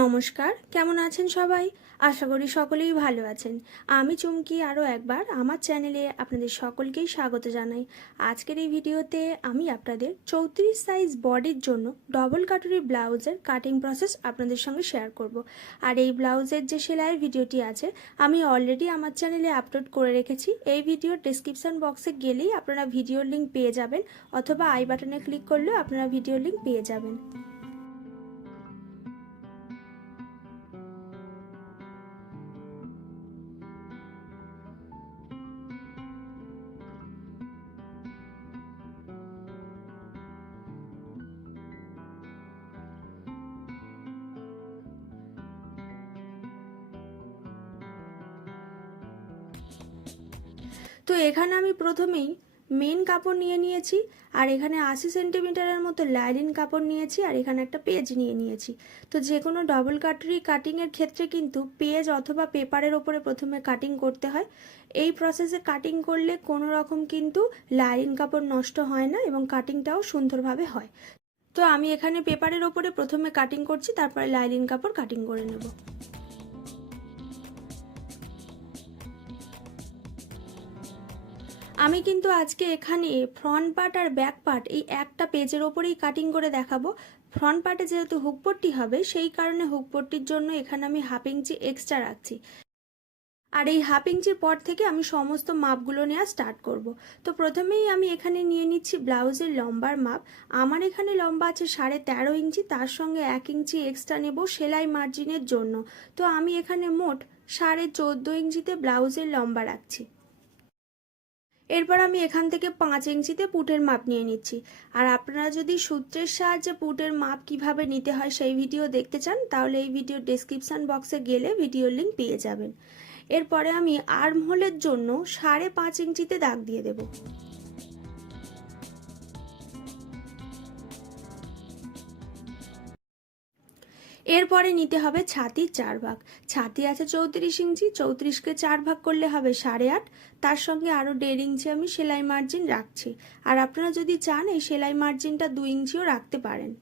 নমস্কার, কেমন আছেন সবাই? আশা করি সকলেই ভালো আছেন। আমি চুমকি, আরও একবার আমার চ্যানেলে আপনাদের সকলকেই স্বাগত জানাই। আজকের এই ভিডিওতে আমি আপনাদের চৌত্রিশ সাইজ বডির জন্য ডবল কাটুরি ব্লাউজের কাটিং প্রসেস আপনাদের সঙ্গে শেয়ার করব। আর এই ব্লাউজের যে সেলাইয়ের ভিডিওটি আছে, আমি অলরেডি আমার চ্যানেলে আপলোড করে রেখেছি। এই ভিডিওর ডিসক্রিপশন বক্সে গেলেই আপনারা ভিডিওর লিঙ্ক পেয়ে যাবেন, অথবা আই বাটনে ক্লিক করলেও আপনারা ভিডিওর লিঙ্ক পেয়ে যাবেন। তো এখানে আমি প্রথমেই মেন কাপড় নিয়ে নিয়েছি, আর এখানে আশি সেন্টিমিটারের মতো লাইলিন কাপড় নিয়েছি, আর এখানে একটা পেজ নিয়ে নিয়েছি। তো যে কোনো ডবল কাটরি কাটিংয়ের ক্ষেত্রে কিন্তু পেজ অথবা পেপারের ওপরে প্রথমে কাটিং করতে হয়। এই প্রসেসে কাটিং করলে কোনো রকম কিন্তু লাইলিন কাপড় নষ্ট হয় না এবং কাটিংটাও সুন্দরভাবে হয়। তো আমি এখানে পেপারের ওপরে প্রথমে কাটিং করছি, তারপরে লাইলিন কাপড় কাটিং করে নেব। আমি কিন্তু আজকে এখানে ফ্রন্ট পার্ট আর ব্যাক পার্ট এই একটা পেজের ওপরেই কাটিং করে দেখাবো। ফ্রন্ট পার্টে যেহেতু হুকপট্টি হবে, সেই কারণে হুকপট্টির জন্য এখানে আমি হাফ ইঞ্চি এক্সট্রা রাখছি। আর এই হাফ ইঞ্চির পর থেকে আমি সমস্ত মাপগুলো নেওয়া স্টার্ট করব। তো প্রথমেই আমি এখানে নিয়ে নিচ্ছি ব্লাউজের লম্বার মাপ। আমার এখানে লম্বা আছে সাড়ে তেরো ইঞ্চি, তার সঙ্গে এক ইঞ্চি এক্সট্রা নেব সেলাই মার্জিনের জন্য। তো আমি এখানে মোট সাড়ে চোদ্দ ইঞ্চিতে ব্লাউজের লম্বা রাখছি। এরপর আমি এখান থেকে পাঁচ ইঞ্চিতে পুটের মাপ নিয়ে নিচ্ছি। আর আপনারা যদি সূত্রের সাহায্যে পুটের মাপ কীভাবে নিতে হয় সেই ভিডিও দেখতে চান, তাহলে এই ভিডিও ডেসক্রিপশান বক্সে গেলে ভিডিও লিঙ্ক পেয়ে যাবেন। এরপরে আমি আর্ম হোলের জন্য সাড়ে পাঁচ ইঞ্চিতে দাগ দিয়ে দেবো। এরপরে নিতে হবে ছাতির চার ভাগ। ছাতি আছে চৌত্রিশ ইঞ্চি, চৌত্রিশকে চার ভাগ করলে হবে সাড়ে আট। তার সঙ্গে আরও দেড় ইঞ্চি আমি সেলাই মার্জিন রাখছি। আর আপনারা যদি চান, এই সেলাই মার্জিনটা দু ইঞ্চিও রাখতে পারেন।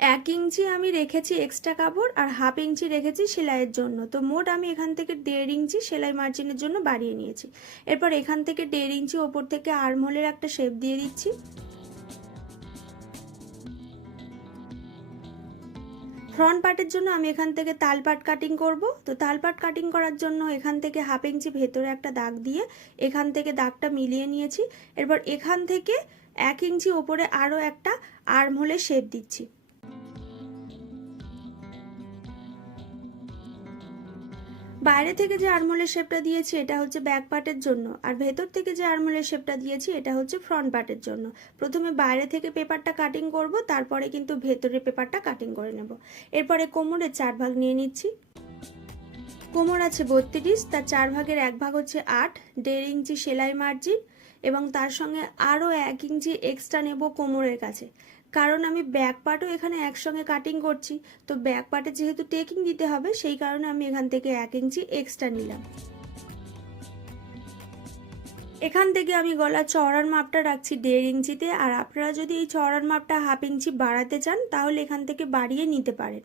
এক ইঞ্চি আমি রেখেছি এক্সট্রা কাপড় আর হাফ ইঞ্চি রেখেছি সেলাইয়ের জন্য। তো মোট আমি এখান থেকে দেড় ইঞ্চি সেলাই মার্জিনের জন্য বাড়িয়ে নিয়েছি। এরপর এখান থেকে দেড় ইঞ্চি ওপর থেকে আর্মহোলের একটা শেপ দিয়ে দিচ্ছি। ফ্রন্ট পার্টের জন্য আমি এখান থেকে তাল পাট কাটিং করব। তো তাল পাট কাটিং করার জন্য এখান থেকে হাফ ইঞ্চি ভেতরে একটা দাগ দিয়ে এখান থেকে দাগটা মিলিয়ে নিয়েছি। এরপর এখান থেকে এক ইঞ্চি ওপরে আরও একটা আর্ম আর্মহোলের শেপ দিচ্ছি। বাইরে থেকে যে আর্মহোলের শেপটা দিয়েছি, এটা হচ্ছে ব্যাক পার্টের জন্য। আর ভেতর থেকে যে আর্মহোলের শেপটা দিয়েছি, এটা হচ্ছে ফ্রন্ট পার্টের জন্য। প্রথমে বাইরে থেকে পেপারটা কাটিং করব, তারপরে কিন্তু ভেতরের পেপারটা কাটিং করে নেব। এরপরে কোমরের চার ভাগ নিয়ে নিচ্ছি। কোমর আছে বত্রিশ, তার চার ভাগের এক ভাগ হচ্ছে আট, দেড় ইঞ্চি সেলাই মার্জিন, এবং তার সঙ্গে আরও এক ইঞ্চি এক্সট্রা নেব কোমরের কাছে। কারণ আমি ব্যাক পার্টও এখানে একসঙ্গে কাটিং করছি। তো ব্যাক পার্টে যেহেতু টেকিং দিতে হবে, সেই কারণে আমি এখান থেকে এক ইঞ্চি এক্সট্রা নিলাম। এখান থেকে আমি গলার চওড়ার মাপটা রাখছি দেড় ইঞ্চিতে, আর আপনারা যদি এই চওড়ার মাপটা হাফ ইঞ্চি বাড়াতে চান, তাহলে এখান থেকে বাড়িয়ে নিতে পারেন।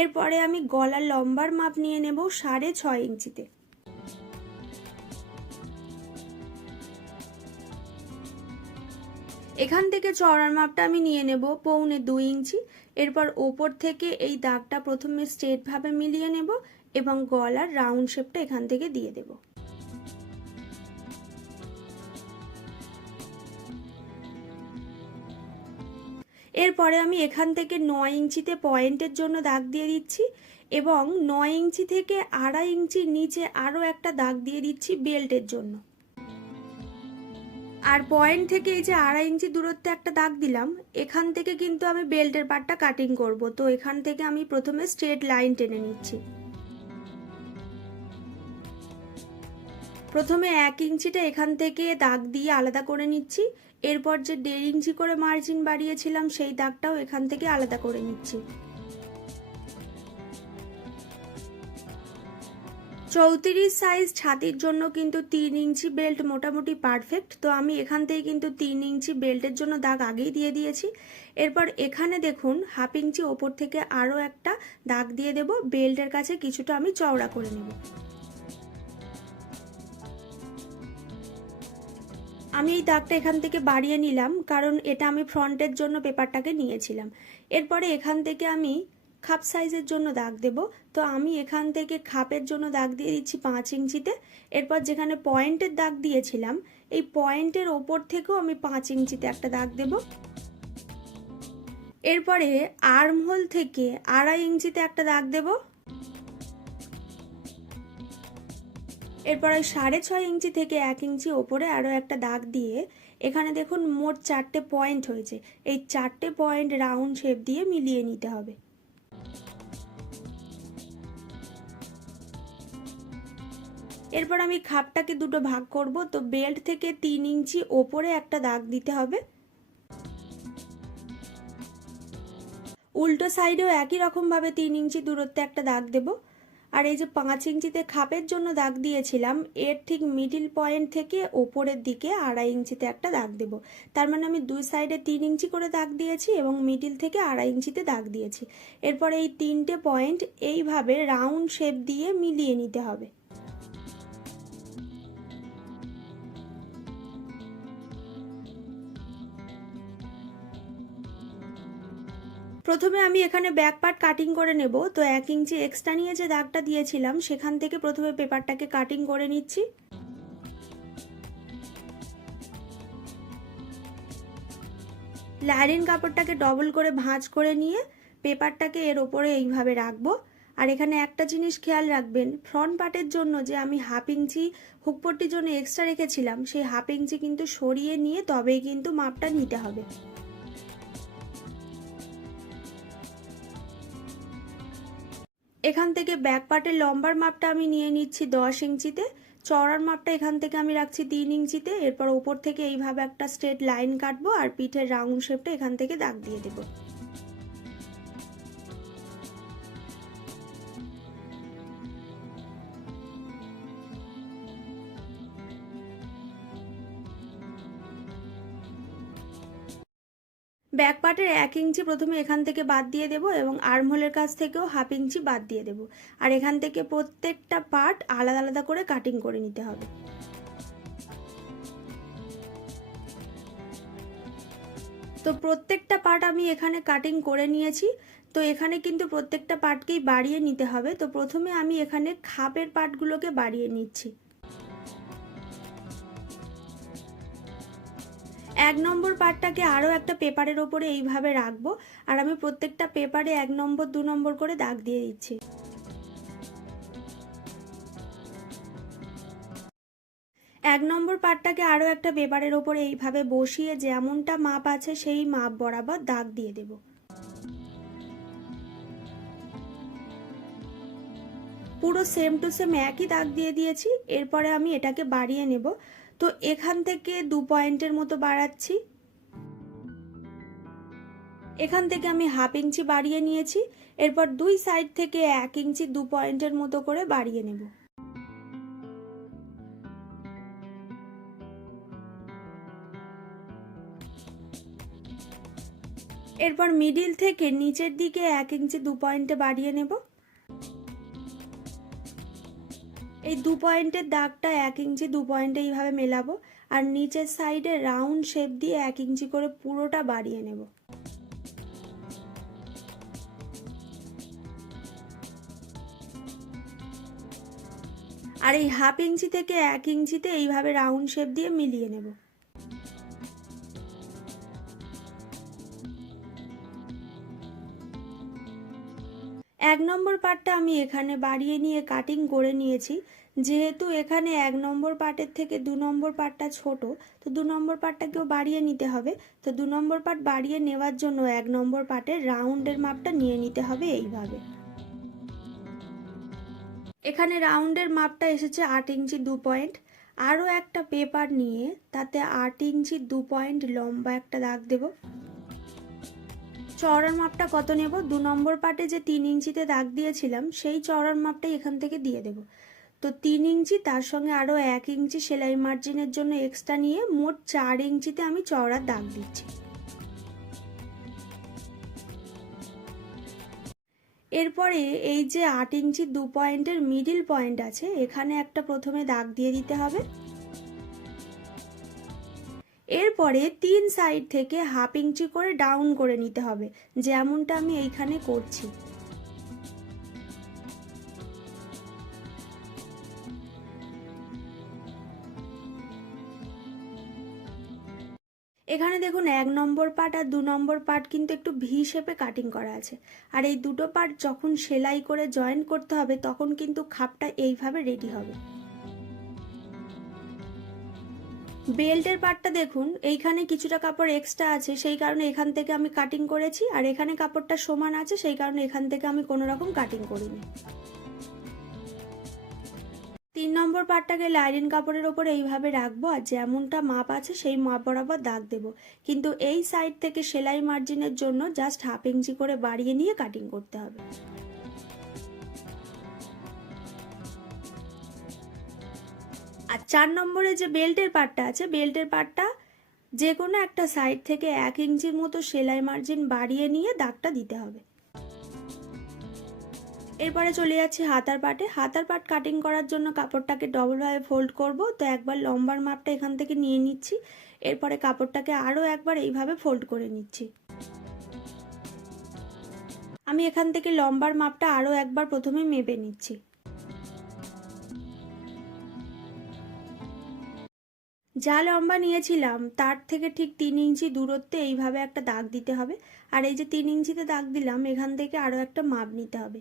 এরপরে আমি গলার লম্বার মাপ নিয়ে নেব সাড়ে ছয় ইঞ্চিতে। এখান থেকে চড়ার মাপটা আমি নিয়ে নেব পৌনে দুই ইঞ্চি। এরপর ওপর থেকে এই দাগটা প্রথমে স্ট্রেটভাবে মিলিয়ে নেব এবং গলার রাউন্ড শেপটা এখান থেকে দিয়ে দেব। এরপরে আমি এখান থেকে নয় ইঞ্চিতে পয়েন্টের জন্য দাগ দিয়ে দিচ্ছি এবং নয় ইঞ্চি থেকে আড়াই ইঞ্চি নিচে আরও একটা দাগ দিয়ে দিচ্ছি বেল্টের জন্য। আর পয়েন্ট থেকে এই যে আড়াই ইঞ্চি দূরত্বে একটা দাগ দিলাম, এখান থেকে কিন্তু আমি বেল্টের পার্টটা কাটিং করব। তো এখান থেকে আমি প্রথমে স্ট্রেট লাইন টেনে নিচ্ছি। প্রথমে এক ইঞ্চিটা এখান থেকে দাগ দিয়ে আলাদা করে নিচ্ছি। এরপর যে দেড় ইঞ্চি করে মার্জিন বাড়িয়েছিলাম, সেই দাগটাও এখান থেকে আলাদা করে নিচ্ছি। চৌত্রিশ সাইজ ছাতির জন্য কিন্তু তিন ইঞ্চি বেল্ট মোটামুটি পারফেক্ট তো আমি এখান থেকে কিন্তু তিন ইঞ্চি বেল্টের জন্য দাগ আগেই দিয়ে দিয়েছি। এরপর এখানে দেখুন হাফ ইঞ্চি ওপর থেকে আরও একটা দাগ দিয়ে দেব। বেল্টের কাছে কিছুটা আমি চওড়া করে নেব। আমি এই দাগটা এখান থেকে বাড়িয়ে নিলাম, কারণ এটা আমি ফ্রন্টের জন্য পেপারটাকে নিয়েছিলাম। এরপরে এখান থেকে আমি খাপ সাইজের জন্য দাগ দেব। তো আমি এখান থেকে খাপের জন্য দাগ দিয়ে দিচ্ছি পাঁচ ইঞ্চিতে। এরপর যেখানে পয়েন্টের দাগ দিয়েছিলাম, এই পয়েন্টের ওপর থেকেও আমি পাঁচ ইঞ্চিতে একটা দাগ দেব। এরপরে আর্মহোল থেকে আড়াই ইঞ্চিতে একটা দাগ দেব। এরপরে সাড়ে ছয় ইঞ্চি থেকে এক ইঞ্চি ওপরে আরও একটা দাগ দিয়ে, এখানে দেখুন মোট চারটে পয়েন্ট হয়েছে। এই চারটে পয়েন্ট রাউন্ড শেপ দিয়ে মিলিয়ে নিতে হবে। এরপর আমি খাপটাকে দুটো ভাগ করব, তো বেল্ট থেকে তিন ইঞ্চি ওপরে একটা দাগ দিতে হবে। উল্টো সাইডেও একই রকমভাবে তিন ইঞ্চি দূরত্বে একটা দাগ দেব। আর এই যে পাঁচ ইঞ্চিতে খাপের জন্য দাগ দিয়েছিলাম, এর ঠিক মিডিল পয়েন্ট থেকে ওপরের দিকে আড়াই ইঞ্চিতে একটা দাগ দেব। তার মানে আমি দুই সাইডে তিন ইঞ্চি করে দাগ দিয়েছি এবং মিডিল থেকে আড়াই ইঞ্চিতে দাগ দিয়েছি। এরপর এই তিনটে পয়েন্ট এইভাবে রাউন্ড শেপ দিয়ে মিলিয়ে নিতে হবে। প্রথমে আমি এখানে ব্যাক পার্ট কাটিং করে নেব। তো এক ইঞ্চি এক্সট্রা নিয়ে যে দাগটা দিয়েছিলাম, সেখান থেকে প্রথমে পেপারটাকে কাটিং করে নিচ্ছি। লাইনিং কাপড়টাকে ডবল করে ভাঁজ করে নিয়ে পেপারটাকে এর ওপরে এইভাবে রাখব। আর এখানে একটা জিনিস খেয়াল রাখবেন ফ্রন্ট পার্টের জন্য যে আমি হাফ ইঞ্চি হুকপট্টির জন্য এক্সট্রা রেখেছিলাম, সেই হাফ ইঞ্চি কিন্তু সরিয়ে নিয়ে তবেই কিন্তু মাপটা নিতে হবে। এখান থেকে ব্যাক পার্টের লম্বার মাপটা আমি নিয়ে নিচ্ছি দশ ইঞ্চিতে। চড়ার মাপটা এখান থেকে আমি রাখছি তিন ইঞ্চিতে। এরপর ওপর থেকে এইভাবে একটা স্ট্রেট লাইন কাটবো আর পিঠের রাউন্ড শেপটা এখান থেকে দাগ দিয়ে দেবো। ব্যাক পার্টের এক ইঞ্চি প্রথমে এখান থেকে বাদ দিয়ে দেব এবং আর্মহোলের কাছ থেকেও হাফ ইঞ্চি বাদ দিয়ে দেব। আর এখান থেকে প্রত্যেকটা পার্ট আলাদা আলাদা করে কাটিং করে নিতে হবে। তো প্রত্যেকটা পার্ট আমি এখানে কাটিং করে নিয়েছি। তো এখানে কিন্তু প্রত্যেকটা পার্টকেই বাড়িয়ে নিতে হবে। তো প্রথমে আমি এখানে খাপের পার্টগুলোকে বাড়িয়ে নিচ্ছি। এক নম্বর পার্টটাকে আরও একটা পেপারের ওপরে এইভাবে রাখব, আর আমি প্রত্যেকটা পেপারে এক নম্বর, দু নম্বর করে দাগ দিয়ে দিচ্ছি। এক নম্বর পার্টটাকে আরও একটা পেপারের ওপরে এইভাবে বসিয়ে যেমনটা মাপ আছে সেই মাপ বরাবর দাগ দিয়ে দেব। পুরো সেম টু সেম একই দাগ দিয়ে দিয়েছি, এরপরে আমি এটাকে বাড়িয়ে নেব তো এখান থেকে দু পয়েন্টের মতো বাড়াচ্ছি। এখান থেকে আমি হাফ ইঞ্চি বাড়িয়ে নিয়েছি, এরপর দুই সাইড থেকে এক ইঞ্চি দু পয়েন্টের মতো করে বাড়িয়ে নেব। এরপর মিডিল থেকে নিচের দিকে এক ইঞ্চি দু পয়েন্টে বাড়িয়ে নেব। এই দু পয়েন্টের দাগটা এক ইঞ্চি দু পয়েন্টে এইভাবে মেলাবো, আর নিচের সাইডে রাউন্ড শেপ দিয়ে এক ইঞ্চি করে পুরোটা বাড়িয়ে নেব। আর এই হাফ ইঞ্চি থেকে এক ইঞ্চিতে এইভাবে রাউন্ড শেপ দিয়ে মিলিয়ে নেব। নম্বর পার্টটা আমি এখানে বাড়িয়ে নিয়ে কাটিং করে নিয়েছি। যেহেতু এখানে এক নম্বর পার্টের থেকে দু নম্বর পার্টটা ছোট, তো দু নম্বর পার্টটাকেও বাড়িয়ে নিতে হবে। তো দু নম্বর পার্ট বাড়িয়ে নেওয়ার জন্য এক নম্বর পার্টের রাউন্ডের মাপটা নিয়ে নিতে হবে এইভাবে। এখানে রাউন্ডের মাপটা এসেছে আট ইঞ্চি দু পয়েন্ট। আরও একটা পেপার নিয়ে তাতে আট ইঞ্চি দু পয়েন্ট লম্বা একটা দাগ দেবো। চওড়ার মাপটা কত নেব? দু নম্বর পাটে যে তিন ইঞ্চিতে দাগ দিয়েছিলাম, সেই চওড়ার মাপটাই এখান থেকে দিয়ে দেব। তো তিন ইঞ্চি, তার সঙ্গে আরও এক ইঞ্চি সেলাই মার্জিনের জন্য এক্সট্রা নিয়ে মোট চার ইঞ্চিতে আমি চওড়ার দাগ দিচ্ছি। এরপরে এই যে আট ইঞ্চি দু পয়েন্টের মিডিল পয়েন্ট আছে, এখানে একটা প্রথমে দাগ দিয়ে দিতে হবে। এরপরে তিন সাইড থেকে হাফ ইঞ্চি করে ডাউন করে নিতে হবে, যেমনটা আমি এইখানে করছি। এখানে দেখুন এক নম্বর পার্ট আর দু নম্বর পার্ট কিন্তু একটু ভি শেপে কাটিং করা আছে। আর এই দুটো পার্ট যখন সেলাই করে জয়েন করতে হবে, তখন কিন্তু খাপটা এইভাবে রেডি হবে। বেল্টের পার্টটা দেখুন, এইখানে কিছুটা কাপড় এক্সট্রা আছে, সেই কারণে এখান থেকে আমি কাটিং করেছি, আর এখানে কাপড়টা সমান আছে, সেই কারণে এখান থেকে আমি কোনো রকম কাটিং করিনি। তিন নম্বর পার্টটাকে লাইলিন কাপড়ের ওপর এইভাবে রাখব, আর যেমনটা মাপ আছে, সেই মাপ বরাবর দাগ দেব। কিন্তু এই সাইড থেকে সেলাই মার্জিনের জন্য জাস্ট হাফ ইঞ্চি করে বাড়িয়ে নিয়ে কাটিং করতে হবে। আর চার নম্বরে যে বেল্টের পার্টটা আছে, বেল্টের পার্টটা যে কোনো একটা সাইড থেকে এক ইঞ্চির মতো সেলাই মার্জিন বাড়িয়ে নিয়ে দাগটা দিতে হবে। এরপরে চলে যাচ্ছি হাতার পাটে। হাতার পাট কাটিং করার জন্য কাপড়টাকে ডবলভাবে ফোল্ড করব। তো একবার লম্বার মাপটা এখান থেকে নিয়ে নিচ্ছি। এরপরে কাপড়টাকে আরও একবার এইভাবে ফোল্ড করে নিচ্ছি। আমি এখান থেকে লম্বার মাপটা আরও একবার প্রথমে মেপে নিচ্ছি। যা লম্বা নিয়েছিলাম, তার থেকে ঠিক তিন ইঞ্চি দূরত্বে এইভাবে একটা দাগ দিতে হবে। আর এই যে তিন ইঞ্চিতে দাগ দিলাম, এখান থেকে আরও একটা মাপ নিতে হবে।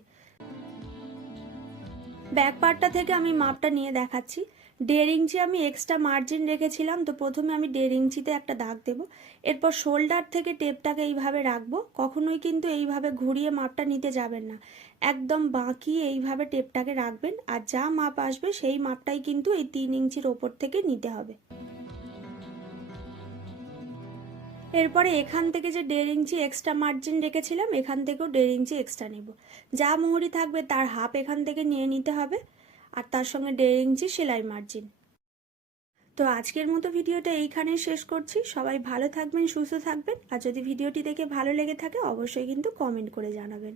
ব্যাক পার্টটা থেকে আমি মাপটা নিয়ে দেখাচ্ছি। দেড় ইঞ্চি আমি এক্সট্রা মার্জিন রেখেছিলাম, তো প্রথমে আমি দেড় ইঞ্চিতে একটা দাগ দেবো। এরপর শোল্ডার থেকে টেপটাকে এইভাবে রাখব। কখনোই কিন্তু এইভাবে ঘুরিয়ে মাপটা নিতে যাবেন না। একদম বাঁকিয়ে এইভাবে টেপটাকে রাখবেন আর যা মাপ আসবে সেই মাপটাই কিন্তু এই তিন ইঞ্চির ওপর থেকে নিতে হবে। এরপরে এখান থেকে যে দেড় ইঞ্চি এক্সট্রা মার্জিন রেখেছিলাম, এখান থেকেও দেড় ইঞ্চি এক্সট্রা নেব। যা মুহুরি থাকবে তার হাফ এখান থেকে নিয়ে নিতে হবে আর তার সঙ্গে দেড় ইঞ্চি সেলাই মার্জিন তো আজকের মতো ভিডিওটা এইখানেই শেষ করছি। সবাই ভালো থাকবেন, সুস্থ থাকবেন। আর যদি ভিডিওটি দেখে ভালো লেগে থাকে, অবশ্যই কিন্তু কমেন্ট করে জানাবেন।